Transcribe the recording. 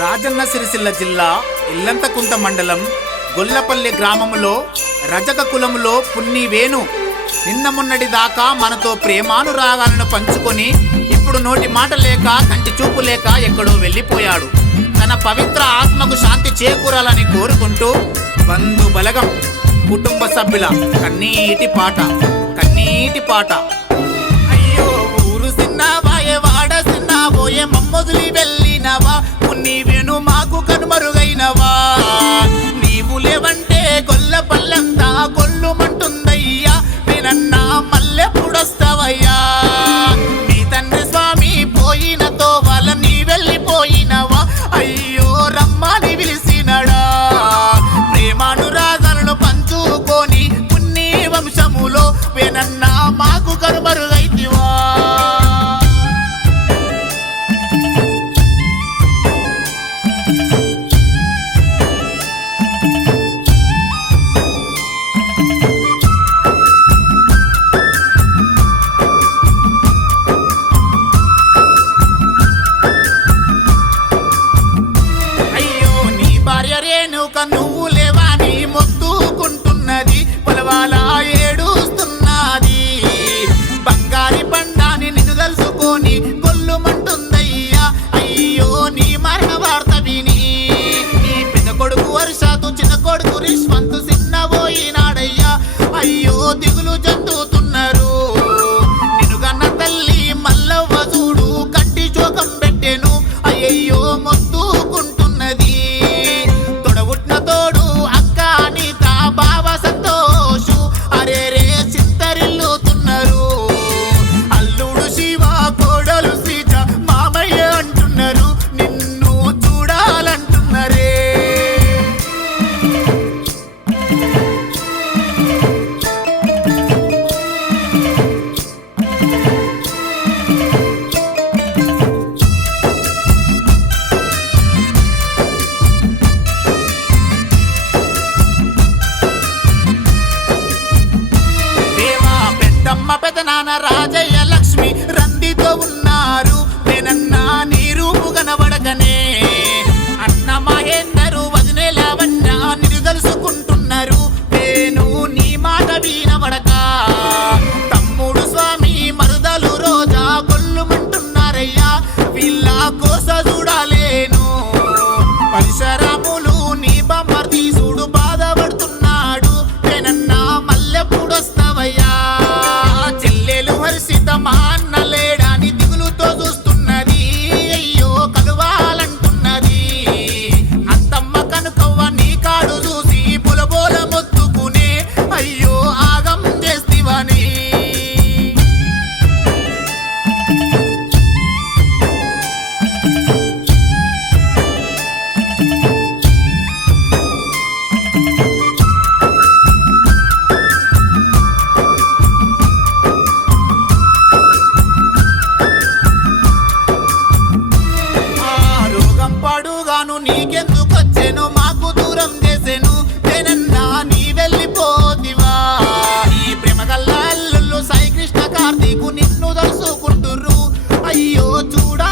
రాజన్న సిరిసిల్ల జిల్లా ఇల్లంతకుంట మండలం గొల్లపల్లి గ్రామములో రజక కులములో పున్ని వేణు నిన్న మొన్నటి దాకా మనతో ప్రేమానురాగాలను పంచుకొని ఇప్పుడు నోటి మాట లేక కంటి చూపు లేక ఎక్కడో వెళ్ళిపోయాడు. తన పవిత్ర ఆత్మకు శాంతి చేకూరాలని కోరుకుంటూ బంధు బలగం కుటుంబ సభ్యుల కన్నీటి పాట కన్నీటి పాట. అయ్యో ఊరు సిన్నావాయే పోయే మమ్మొదిలి వెళ్ళినవా? పున్ని మాకు కనుమరుగైనవా? నీవు లేవంటే కొల్ల పల్లంతా కొల్లుమంటుంది I know ఉన్నారు నేనన్నా నీ రూపు కనబడకనే. అన్న మహేందరు వదిలే లావణ్య నిన్ను తెలుసుకుంటున్నారు. నేను నీ మాట వినబడక. తమ్ముడు స్వామి మరుదలు రోజా కొల్లుమంటున్నారయ్యా వీళ్ళ కోస నీకెందుకొచ్చెను మాకు దూరం చేసెను. నేనన్నా నీ వెళ్ళిపోతివా. నీ ప్రేమ గల్ల సాయి కృష్ణ కార్తీకు నిన్ను తలుసుకుంటుర్రు అయ్యో చూడా